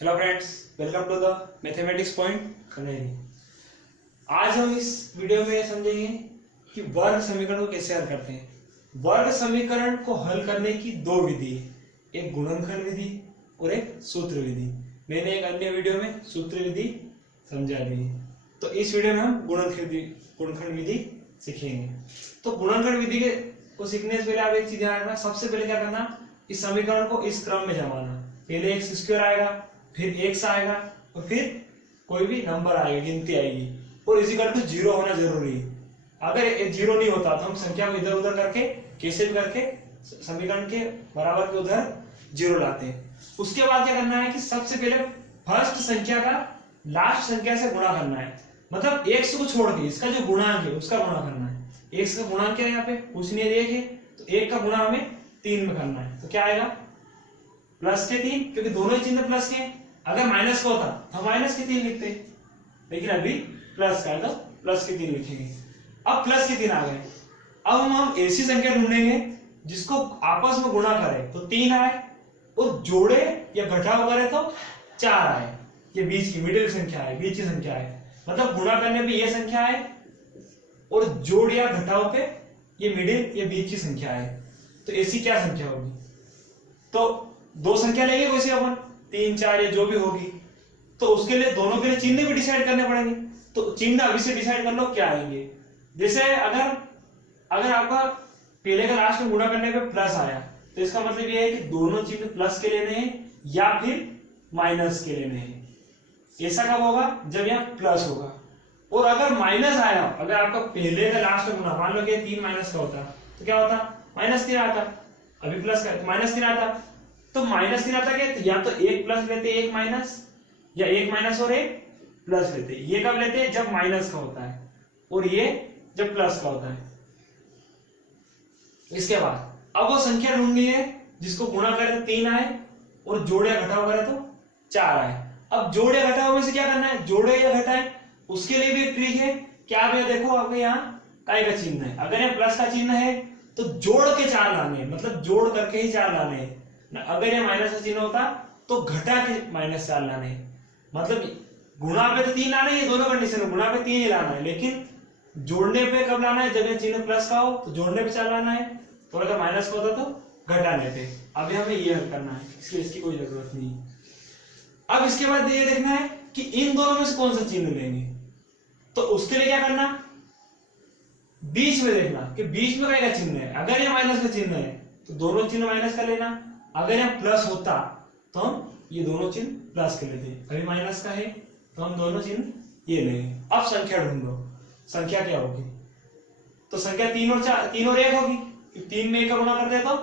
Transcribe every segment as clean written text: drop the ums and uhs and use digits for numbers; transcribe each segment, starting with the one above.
Hello friends, welcome to the mathematics point Khanderi. आज हम इस वीडियो में समझेंगे कि वर्ग समीकरण को कैसे हल करते हैं। वर्ग समीकरण को हल करने की दो विधि है, एक गुणनखंड विधि और एक सूत्र विधि। मैंने एक अन्य वीडियो में सूत्र विधि समझा दी है, तो इस वीडियो में हम गुणनखंड विधि सीखेंगे। तो गुणनखंड विधि को सीखने से पहले आप एक चीज ध्यान रखना, सबसे पहले क्या करना, इस समीकरण को इस क्रम में जमाना। पहले एक्स स्क्वायर आएगा, फिर एक्स आएगा और फिर कोई भी नंबर आएगा, गिनती आएगी और इक्वल टू 0 होना जरूरी है। अगर 0 नहीं होता तो हम संख्या को इधर उधर करके कैसे भी करके समीकरण के बराबर के उधर 0 लाते हैं। उसके बाद क्या करना है कि सबसे पहले फर्स्ट संख्या का लास्ट संख्या से गुणा करना है, मतलब एक्स को छोड़ के इसका जो गुणांक है उसका गुणा करना है। एक्स का गुणांक क्या है, यहाँ पे कुछ नहीं है, 1 है, तो 1 का गुणा हमें 3 में करना है। तो क्या आएगा, प्लस के 3, क्योंकि दोनों ही चिन्ह प्लस के। अगर माइनस का होता तो माइनस के 3 लिखते, लेकिन अभी प्लस का है तो प्लस के 3 लिखेंगे। अब प्लस के 3 आ गए। अब हम ऐसी संख्या ढूंढेंगे जिसको आपस में गुणा करें तो 3 आए और जोड़े या घटाव करे तो 4 आए। ये बीच की मिडिल संख्या है, बीच की संख्या है, मतलब गुणा करने पे ये संख्या है और जोड़ या घटाव पे ये मिडिल या बीच की संख्या है। तो ऐसी क्या संख्या होगी, तो दो संख्या लेंगे वैसे अपन 3 4 या जो भी होगी, तो उसके लिए दोनों के लिए चिन्ह भी डिसाइड करने पड़ेंगे। तो चिन्ह अभी से डिसाइड कर लो क्या आएंगे। जैसे अगर आपका पहले का लास्ट में गुणा करने पे प्लस आया तो इसका मतलब ये है कि दोनों चिन्ह प्लस के लेने हैं या फिर माइनस के लेने हैं। ऐसा कब होगा, जब यहाँ प्लस होगा। और अगर माइनस आया, अगर आपका पहले का लास्ट में गुणा, मान लो कि 3 माइनस का होता तो क्या होता, -3 आता। अभी प्लस का -3 आता, तो -3 आता क्या, या तो एक प्लस लेते एक माइनस, या एक माइनस और एक प्लस लेते। ये कब लेते हैं, जब माइनस का होता है, और ये जब प्लस का होता है। इसके बाद अब वो संख्या ढूंढनी है जिसको गुणा करे तो 3 आए और जोड़े या घटाव करे तो 4 आए। अब जोड़े या घटाव में से क्या करना है, जोड़े या घटाए, उसके लिए भी एक ट्रिक है। क्या आप देखो, आपके यहाँ काय का चिन्ह है, अगर ये प्लस का चिन्ह है तो जोड़ के 4 लाने, मतलब जोड़ करके ही 4 लाने। अगर ये माइनस का चिन्ह होता तो घटा के -4 लाने, मतलब गुणा पे तो 3 लाना है, ये दोनों कंडीशन है, गुणा पे 3 ही लाना है, लेकिन जोड़ने पे कब लाना है, जब ये चिन्ह प्लस का हो तो जोड़ने पे 4 लाना है, तो अगर माइनस का होता तो घटाने पे। अभी हमें ये हल करना है, इसलिए इसकी कोई जरूरत नहीं। अब इसके बाद ये देखना है कि इन दोनों में से कौन सा चिन्ह लेंगे, तो उसके लिए क्या करना, बीच में देखना कि बीच में क्या चिन्ह है। अगर ये माइनस का चिन्ह है तो दोनों चिन्ह माइनस का लेना, अगर यहाँ प्लस होता तो हम ये दोनों चिन्ह प्लस के लेते। अभी माइनस का है तो हम दोनों चिन्ह ये लेंगे। अब संख्या ढूंढो, संख्या क्या होगी, तो संख्या 3 और 1 होगी। 3 में 1 का गुणा करते हैं तो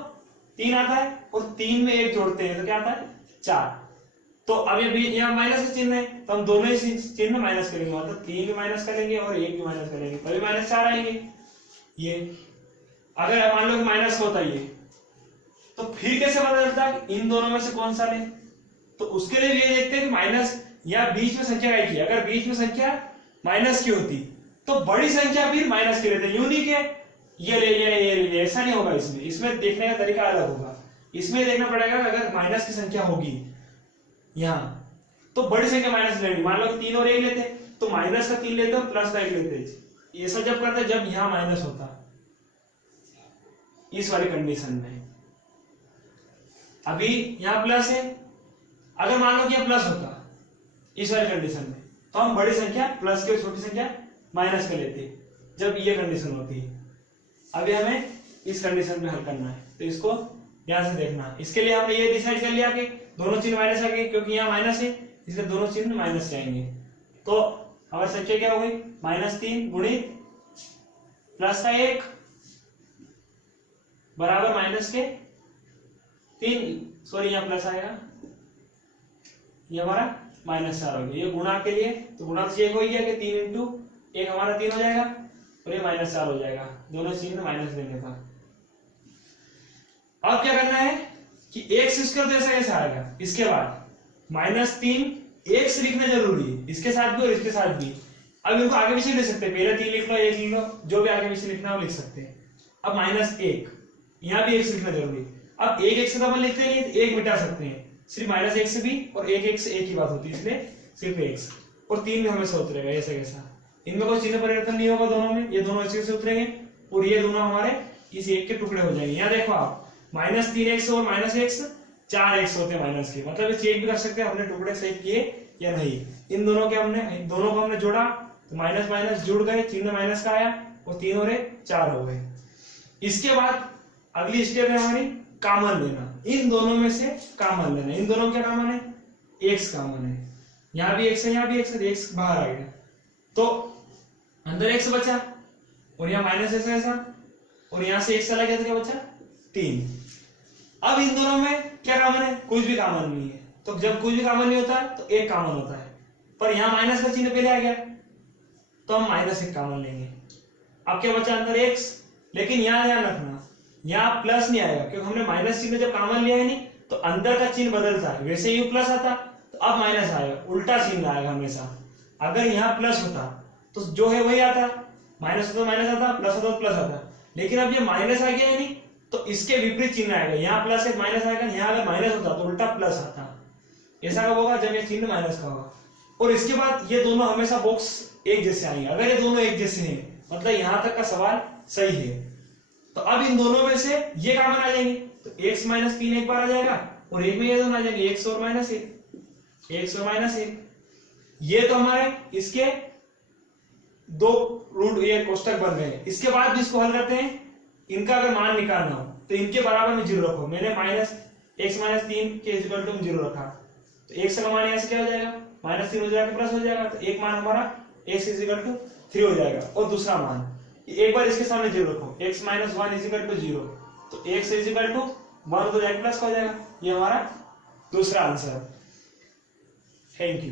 3 आता है, और 3 में 1 जोड़ते हैं तो क्या आता है, 4। तो अब ये यहाँ माइनस का चिन्ह है तो हम दोनों ही चिन्ह माइनस करेंगे, मतलब 3 भी माइनस करेंगे और 1 भी माइनस करेंगे, तभी -4 आएंगे। ये अगर मान लो कि माइनस का होता है ये, तो फिर कैसे पता चलता है इन दोनों में से कौन सा ले, तो उसके लिए ये देखते हैं कि माइनस या बीच में संख्या एक ही। अगर बीच में संख्या माइनस की होती तो बड़ी संख्या फिर माइनस की लेते, यूं नहीं कि ये ले, ऐसा नहीं होगा। इसमें देखने का तरीका अलग होगा। इसमें देखना पड़ेगा कि अगर माइनस की संख्या होगी यहाँ तो बड़ी संख्या माइनस लेनी। मान लो कि 3 और 1 लेते तो माइनस का 3 लेते और प्लस का 1 लेते। ऐसा जब करते जब यहाँ माइनस होता, इस वाली कंडीशन में। अभी यहाँ प्लस है, अगर मान लो कि यह प्लस होता इस वाली कंडीशन में, तो हम बड़ी संख्या प्लस के, छोटी संख्या माइनस के लेते जब ये कंडीशन होती है। अभी हमें इस कंडीशन में हल करना है, तो इसको ध्यान से देखना। इसके लिए हमने ये डिसाइड कर लिया कि दोनों चिन्ह माइनस आएंगे, क्योंकि यहाँ माइनस है इसलिए दोनों चिन्ह माइनस से आएंगे। तो हमारी संख्या क्या हो गई, -3 गुणित प्लस का 1 बराबर माइनस के 3, सॉरी यहाँ प्लस आएगा, ये हमारा -4 हो गया। ये गुणा के लिए तो गुणा से 1 हो गया कि 3 × 1 हमारा 3 हो जाएगा और ये -4 हो जाएगा, दोनों चिन्ह माइनस लेने का। अब क्या करना है कि x² जैसा कैसे आएगा, इसके बाद -3 x लिखना जरूरी है, इसके साथ भी और इसके साथ भी। अब इनको आगे पीछे ले सकते हैं, पहले 3 लिख लो, 1 लिख लो, जो भी आगे पीछे लिखना है वो लिख सकते हैं। अब -1, यहाँ भी x लिखना जरूरी है। अब 1 से तो अपन लिखते नहीं, 1 मिटा सकते हैं, सिर्फ माइनस एक्स भी और एक एक्स एक ही बात होती है, इसलिए सिर्फ एक्स। और 3 भी हमेशा उतरेगा ऐसा कैसा, इनमें कोई चिन्ह परिवर्तन नहीं होगा दोनों में, ये दोनों ऐसे उतरेंगे और ये दोनों हमारे इस एक के टुकड़े हो जाएंगे। यहाँ देखो आप -3x और -x 4x होते हैं माइनस के, मतलब ये चेक भी कर सकते हैं अपने टुकड़े सही किए या नहीं। इन दोनों को हमने जोड़ा तो माइनस माइनस जुड़ गए, चिन्ह माइनस का आया और 3 और 4 हो गए। इसके बाद अगली स्टेप है हमारी कॉमन लेना, इन दोनों में से कॉमन लेना। इन दोनों क्या कॉमन है, x कॉमन है, यहाँ भी x है यहाँ भी x है, x बाहर आ गया तो अंदर x बचा और यहाँ माइनस ऐसा और यहाँ से x चला गया तो क्या बचा 3। अब इन दोनों में क्या कॉमन है, कुछ भी कॉमन नहीं है। तो जब कुछ भी कॉमन नहीं होता तो एक कॉमन होता है, पर यहाँ माइनस का चिन्ह पहले आ गया तो हम -1 कॉमन लेंगे। अब क्या बचा अंदर x, लेकिन यहाँ ध्यान रखना यहाँ प्लस नहीं आएगा क्योंकि हमने माइनस चिन्ह जब कॉमन लिया है नहीं तो अंदर का चिन्ह बदलता है। वैसे ही प्लस आता तो अब माइनस आएगा, उल्टा चिन्ह आएगा हमेशा। अगर यहाँ प्लस होता तो जो है वही आता, माइनस होता तो माइनस आता, प्लस होता तो प्लस आता। लेकिन अब ये माइनस आ गया है नहीं तो इसके विपरीत चिन्ह आएगा, यहाँ प्लस है माइनस आएगा, यहाँ अगर माइनस होता तो उल्टा प्लस आता। ऐसा कब होगा, जब ये चिन्ह माइनस का होगा। और इसके बाद ये दोनों हमेशा बॉक्स एक जैसे आएंगे। अगर ये दोनों एक जैसे हैं मतलब यहाँ तक का सवाल सही है। तो अब इन दोनों में से ये कॉमन आ जाएंगे तो x - 3 एक बार आ जाएगा और एक में ये दोनों आ जाएंगे x और -1, x और -1। ये तो हमारे इसके दो रूट ये कोष्टक बन गए। इसके बाद भी इसको हल करते हैं, इनका अगर मान निकालना हो तो इनके बराबर में 0 रखो। मैंने -x - 3 के इक्वल टू 0 रखा तो x का मान यहाँ से क्या हो जाएगा -3 हो जाएगा प्लस हो जाएगा, तो एक मान हमारा x इक्वल टू 3 हो जाएगा। और दूसरा मान एक बार इसके सामने 0 रखो, x - 1 इक्वल टू 0 तो x इक्वल टू 1 तो जाएगा प्लस हो जाएगा। ये हमारा दूसरा आंसर। Thank you.